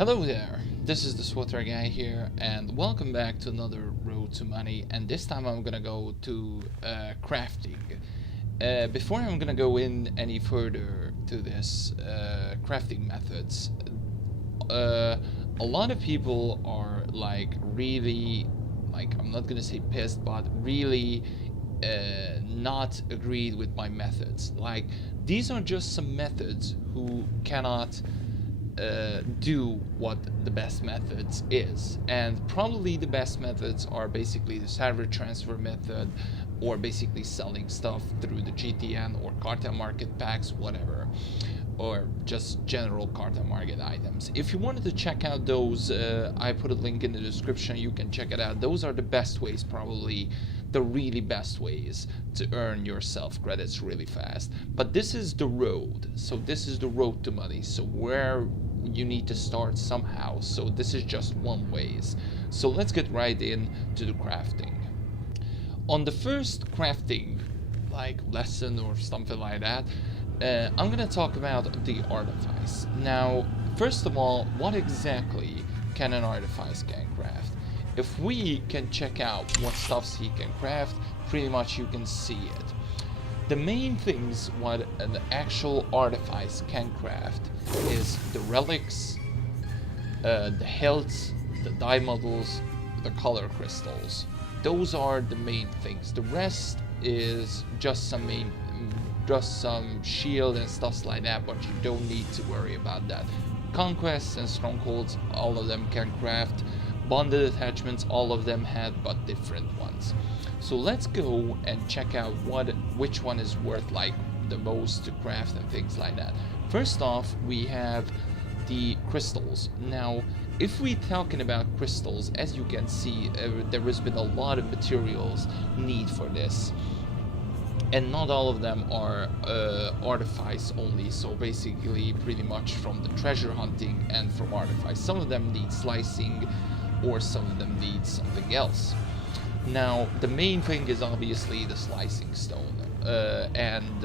Hello there, this is the SWTOR guy here, and welcome back to another Road to Money, and this time I'm gonna go to crafting. Before I'm gonna go in any further to this crafting methods, a lot of people are really, I'm not gonna say pissed, but really not agreed with my methods. Like, these are just some methods who cannot do what the best methods is, and probably the best methods are basically the server transfer method, or basically selling stuff through the GTN or Carta market packs, whatever, or just general Carta market items. If you wanted to check out those, I put a link in the description, you can check it out. Those are the best ways, probably the really best ways to earn yourself credits really fast. But this is the road, so this is the road to money, so where you need to start somehow. So this is just one ways. So let's get right in to the crafting. On the first crafting lesson or something like that, I'm gonna talk about the Artifice. Now, first of all, what exactly can an Artifice can craft? If we can check out what stuffs he can craft, pretty much you can see it. The main things what an actual Artifice can craft is the Relics, the health, the die models, the color crystals. Those are the main things. The rest is just some shield and stuff like that, but you don't need to worry about that. Conquests and strongholds, all of them can craft. Bonded attachments, all of them had, but different ones. So let's go and check out which one is worth the most to craft and things like that. First off, we have the crystals. Now, if we're talking about crystals, as you can see, there has been a lot of materials need for this, and not all of them are Artifice only. So basically, pretty much from the treasure hunting and from Artifice. Some of them need slicing, or some of them need something else. Now, the main thing is obviously the slicing stone, and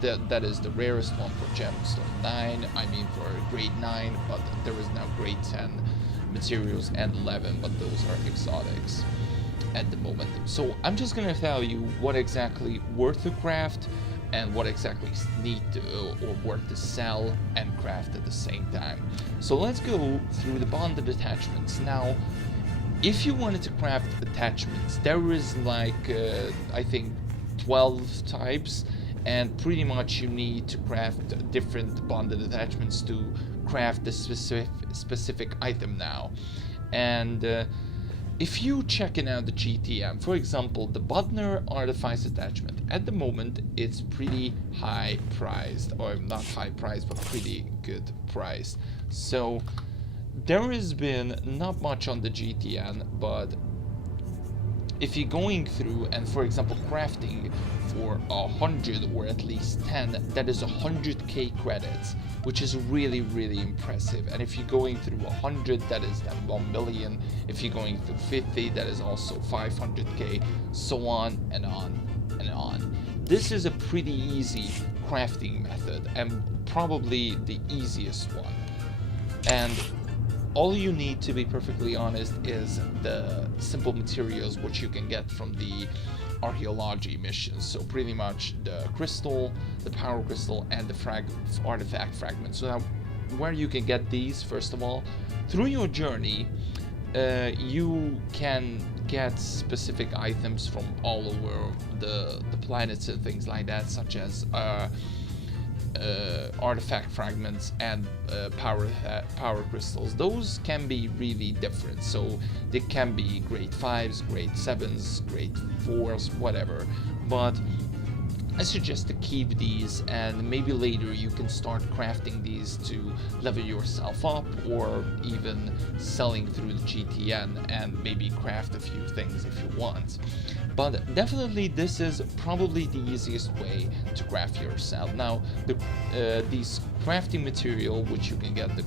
that is the rarest one for gemstone 9, I mean for grade 9, but there is now grade 10 materials and 11, but those are exotics at the moment. So I'm just gonna tell you what exactly worth to craft and what exactly need to or worth to sell and craft at the same time. So let's go through the bonded attachments. Now, if you wanted to craft attachments, there is I think 12 types, and pretty much you need to craft different bonded attachments to craft the specific item now. And if you checking out the GTM, for example, the Budner Artifice attachment, at the moment it's pretty high priced, or not high priced, but pretty good priced. So there has been not much on the GTN, but if you're going through and, for example, crafting for 100 or at least 10, that is 100k credits, which is really, really impressive. And if you're going through 100, that is then 1 million. If you're going through 50, that is also 500k, so on and on and on. This is a pretty easy crafting method, and probably the easiest one. And all you need, to be perfectly honest, is the simple materials which you can get from the archaeology missions. So pretty much the crystal, the power crystal, and the artifact fragments. So now, where you can get these, first of all, through your journey, you can get specific items from all over the planets and things like that, such as artifact fragments and power crystals. Those can be really different, so they can be grade 5s, grade 7s, grade 4s, whatever, but I suggest to keep these, and maybe later you can start crafting these to level yourself up, or even selling through the GTN and maybe craft a few things if you want. But definitely this is probably the easiest way to craft yourself. Now, these crafting material, which you can get the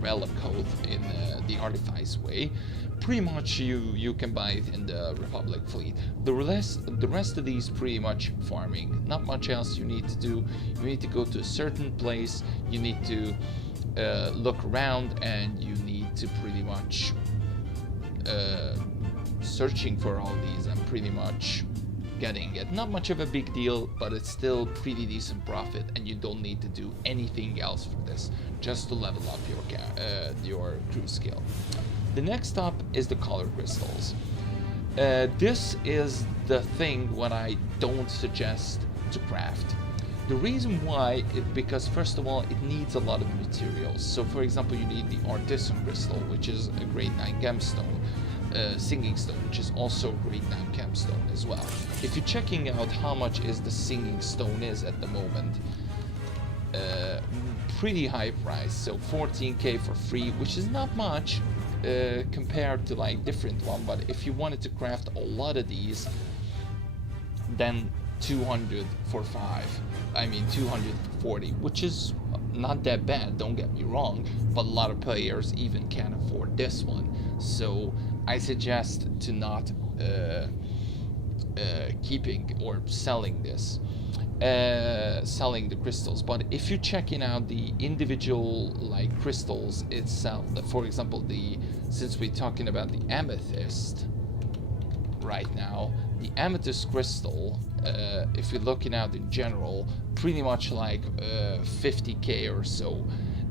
relic code in the Artifice way, pretty much you can buy it in the Republic fleet. The rest of these pretty much farming. Not much else you need to do. You need to go to a certain place. You need to look around, and you need to pretty much searching for all these and pretty much getting it. Not much of a big deal, but it's still pretty decent profit, and you don't need to do anything else for this, just to level up your crew skill. The next up is the color crystals. This is the thing what I don't suggest to craft. The reason why is because, first of all, it needs a lot of materials. So for example, you need the Artifice crystal, which is a grade 9 gemstone, singing stone, which is also grade 9 gemstone as well. If you're checking out how much is the singing stone is at the moment, pretty high price, so 14k for free, which is not much compared to like different one, but if you wanted to craft a lot of these, then 200 for 5, I mean 200 for 40, which is not that bad, don't get me wrong, but a lot of players even can't afford this one, so I suggest to not keeping or selling this, selling the crystals. But if you're checking out the individual like crystals itself, for example, since we're talking about the amethyst right now, the amethyst crystal, if you're looking out in general, pretty much like 50k or so.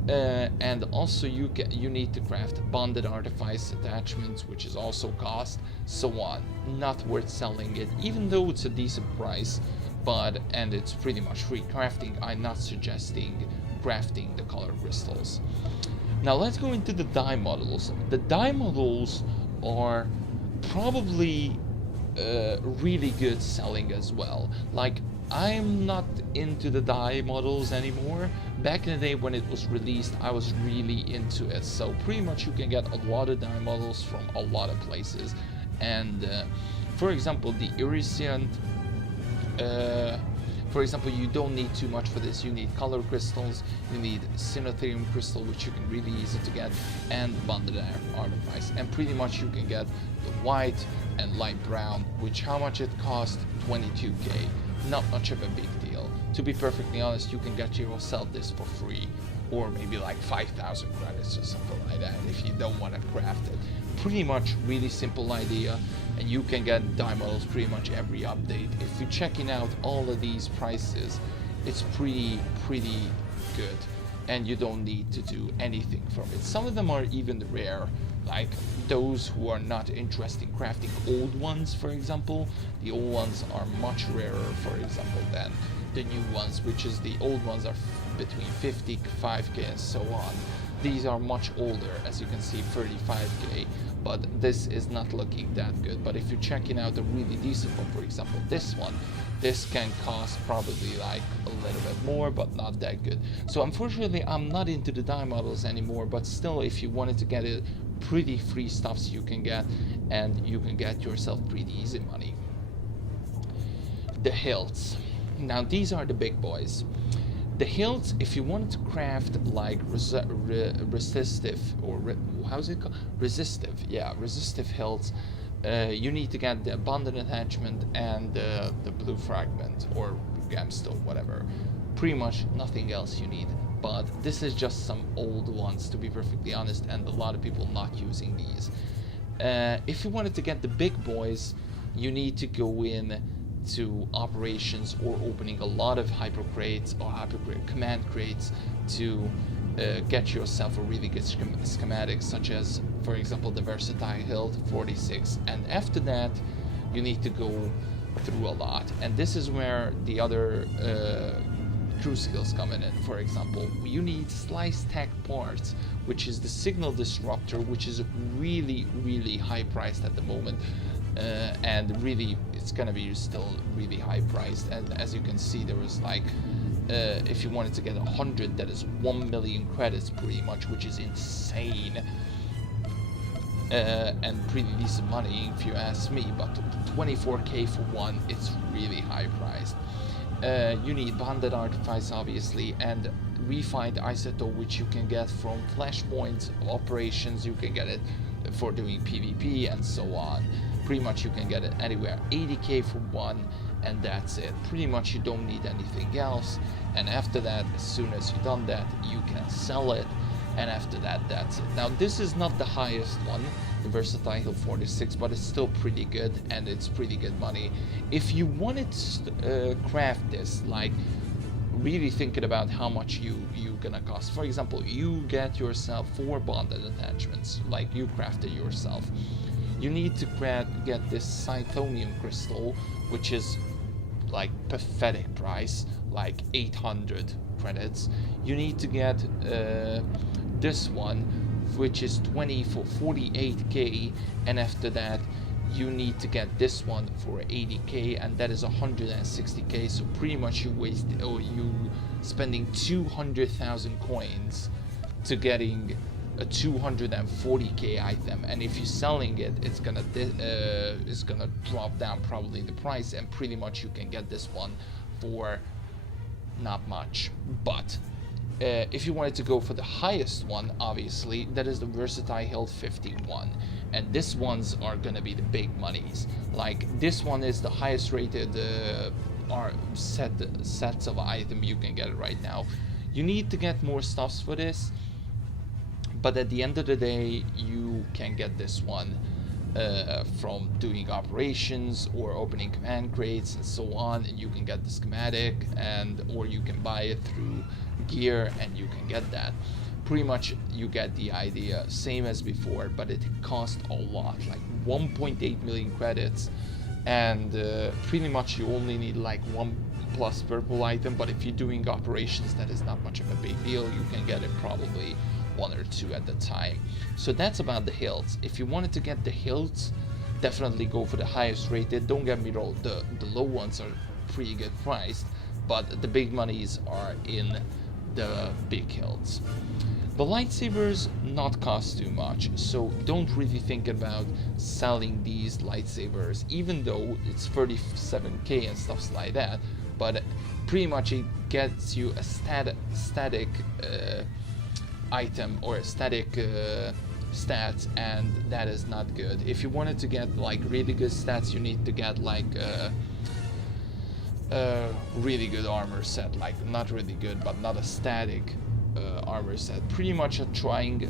And also you need to craft bonded artifice attachments, which is also cost, so on. Not worth selling it, even though it's a decent price, and it's pretty much free crafting. I'm not suggesting crafting the color crystals. Now let's go into the dye models. The dye models are probably really good selling as well. Like, I'm not into the dye models anymore. Back in the day when it was released, I was really into it. So pretty much you can get a lot of dye models from a lot of places. And for example, the iridescent, for example, you don't need too much for this. You need color crystals, you need Sinotherium crystal, which you can really easy to get, and bonded artifice. And pretty much you can get the white and light brown, which how much it cost? 22k. Not much of a big deal. To be perfectly honest, you can get yourself this for free, or maybe like 5,000 credits or something like that if you don't want to craft it. Pretty much really simple idea, and you can get dye models pretty much every update. If you're checking out all of these prices, it's pretty good, and you don't need to do anything from it. Some of them are even rare, like those who are not interested in crafting old ones, for example. The old ones are much rarer, for example, than the new ones, which is the old ones are between 50, 5k and so on. These are much older, as you can see, 35k, but this is not looking that good. But if you're checking out a really decent one, for example this one, this can cost probably like a little bit more, but not that good. So unfortunately I'm not into the dye models anymore, but still, if you wanted to get it, pretty free stuffs you can get, and you can get yourself pretty easy money. The hilts. Now these are the big boys. The hilts, if you wanted to craft like resistive, or how's it called? Resistive, yeah, resistive hilts, you need to get the abundant attachment and the blue fragment or gemstone, whatever. Pretty much nothing else you need. But this is just some old ones, to be perfectly honest, and a lot of people not using these. If you wanted to get the big boys, you need to go in to operations or opening a lot of hyper crates or command crates to get yourself a really good schematic, such as, for example, the versatile hilt 46. And after that, you need to go through a lot, and this is where the other crew skills come in. For example, you need slice tech parts, which is the signal disruptor, which is really high priced at the moment, and really it's gonna be still really high priced. And as you can see, there was like if you wanted to get 100, that is 1 million credits pretty much, which is insane, and pretty decent money if you ask me. But 24k for one, it's really high priced. You need bonded artifice, obviously, and refined isotope, which you can get from flashpoint operations. You can get it for doing PvP and so on. Pretty much you can get it anywhere. 80k for one, and that's it. Pretty much you don't need anything else. And after that, as soon as you've done that, you can sell it, and after that, that's it. Now this is not the highest one, the Versatile 46, but it's still pretty good, and it's pretty good money. If you wanted to craft this, like really thinking about how much you gonna cost. For example, you get yourself 4 bonded attachments, like you crafted yourself. You need to get this Cythonium crystal, which is like pathetic price, like 800 credits. You need to get this one, which is 20 for 48k, and after that you need to get this one for 80k, and that is 160k. So pretty much you spending 200,000 coins to getting a 240k item, and if you're selling it, it's gonna drop down probably the price, and pretty much you can get this one for not much. But if you wanted to go for the highest one, obviously that is the Versatile 51, and this ones are gonna be the big monies. Like this one is the highest rated sets of item you can get right now. You need to get more stuffs for this, but at the end of the day you can get this one from doing operations or opening command crates and so on, and you can get the schematic, or you can buy it through gear and you can get that. Pretty much you get the idea, same as before, but it costs a lot, like 1.8 million credits, and pretty much you only need like 1 plus purple item, but if you're doing operations, that is not much of a big deal. You can get it probably 1 or 2 at the time. So that's about the hilts. If you wanted to get the hilts, definitely go for the highest rated. Don't get me wrong, the low ones are pretty good priced, but the big monies are in the big hilts. The lightsabers not cost too much, so don't really think about selling these lightsabers, even though it's 37k and stuff like that, but pretty much it gets you a static item or static stats, and that is not good. If you wanted to get like really good stats, you need to get like a really good armor set, like not really good but not a static armor set. Pretty much a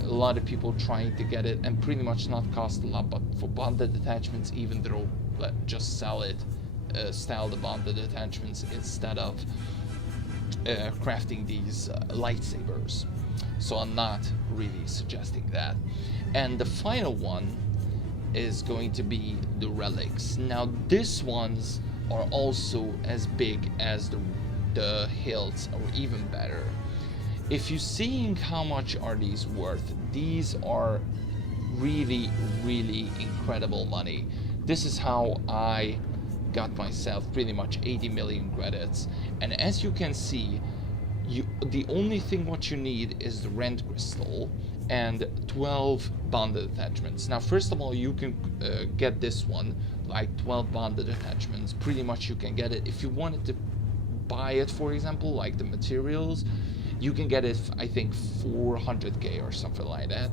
lot of people trying to get it, and pretty much not cost a lot, but for bonded attachments, even though just sell it, sell the bonded attachments instead of crafting these lightsabers. So I'm not really suggesting that. And the final one is going to be the Relics. Now these ones are also as big as the hilts, or even better. If you're seeing how much are these worth, these are really incredible money. This is how I got myself pretty much 80 million credits, and as you can see, the only thing what you need is the rent crystal and 12 bonded attachments. Now first of all, you can get this one, like 12 bonded attachments. Pretty much you can get it if you wanted to buy it, for example, like the materials. You can get it, I think, 400k or something like that,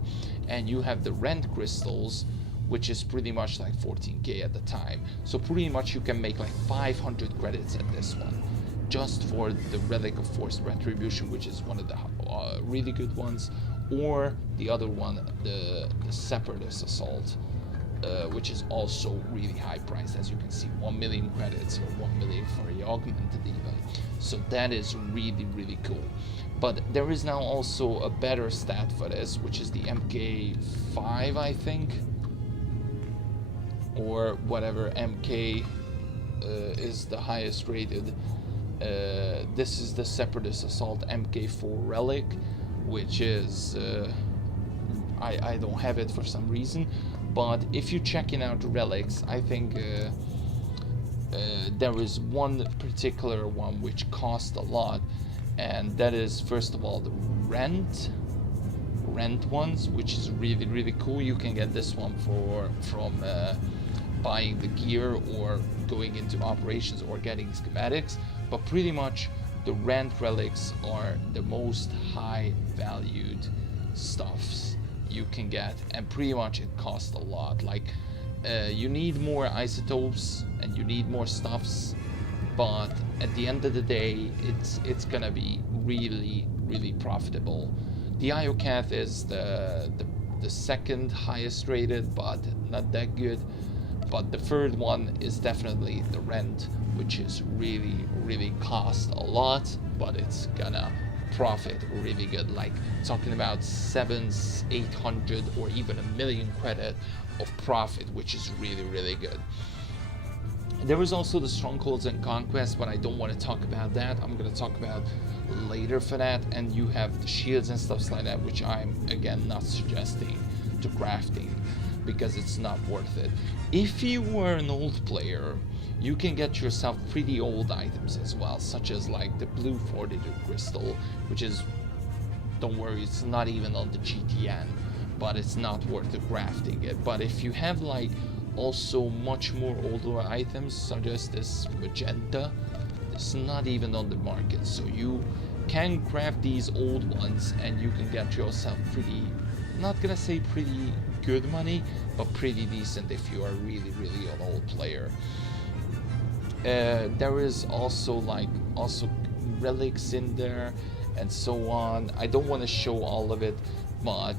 and you have the rent crystals, which is pretty much like 14k at the time. So pretty much you can make like 500 credits at this one, just for the Relic of Forced Retribution, which is one of the really good ones, or the other one, the Separatist Assault, which is also really high priced, as you can see, 1 million credits or 1 million for the augmented even. So that is really cool. But there is now also a better stat for this, which is the MK5, I think, or whatever. MK is the highest rated. This is the Separatist Assault MK4 Relic, which is I don't have it for some reason, but if you're checking out Relics, I think there is one particular one which costs a lot, and that is first of all the rent ones, which is really cool. You can get this one from buying the gear or going into operations or getting schematics, but pretty much the rent relics are the most high valued stuffs you can get, and pretty much it costs a lot. Like you need more isotopes and you need more stuffs, but at the end of the day it's gonna be really profitable. The IOCAT is the second highest rated, but not that good. But the third one is definitely the Rent, which is really cost a lot, but it's gonna profit really good, like talking about 700-800 or even 1,000,000 credit of profit, which is really good. There is also the Strongholds and Conquest, but I don't want to talk about that. I'm going to talk about later for that. And you have the shields and stuff like that, which I'm again not suggesting to crafting because it's not worth it. If you were an old player, you can get yourself pretty old items as well, such as like the blue fortitude crystal, which is, don't worry, it's not even on the GTN, but it's not worth the crafting it. But if you have like also much more older items, such as this magenta, it's not even on the market, so you can craft these old ones and you can get yourself pretty, not gonna say pretty good money, but pretty decent if you are really an old player. There is also relics in there and so on. I don't want to show all of it, but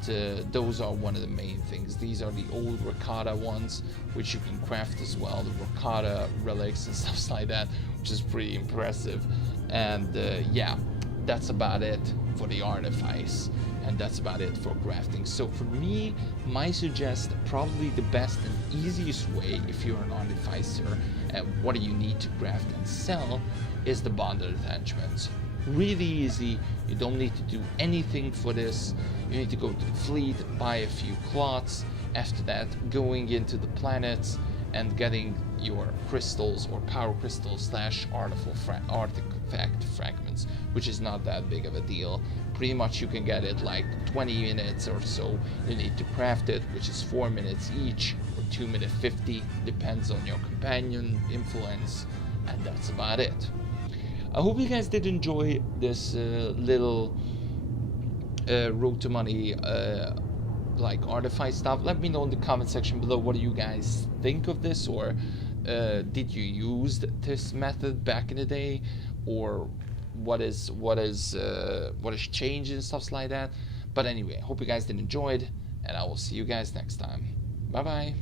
those are one of the main things. These are the old Ricotta ones, which you can craft as well, the Ricotta relics and stuff like that, which is pretty impressive. And yeah, that's about it for the Artifice, and that's about it for crafting. So for me, my suggest probably the best and easiest way if you're an Artificer and what do you need to craft and sell is the bonded attachments. Really easy, you don't need to do anything for this. You need to go to the fleet, buy a few cloths, after that going into the planets and getting your crystals or power crystals / artifact fragments, which is not that big of a deal. Pretty much you can get it like 20 minutes or so you need to craft it, which is 4 minutes each or 2 minutes 50, depends on your companion influence, and that's about it. I hope you guys did enjoy this little Road to Money like Artifice stuff. Let me know in the comment section below what do you guys think of this, or did you use this method back in the day, or what is changed and stuff like that. But anyway, I hope you guys did enjoy it, and I will see you guys next time. Bye bye.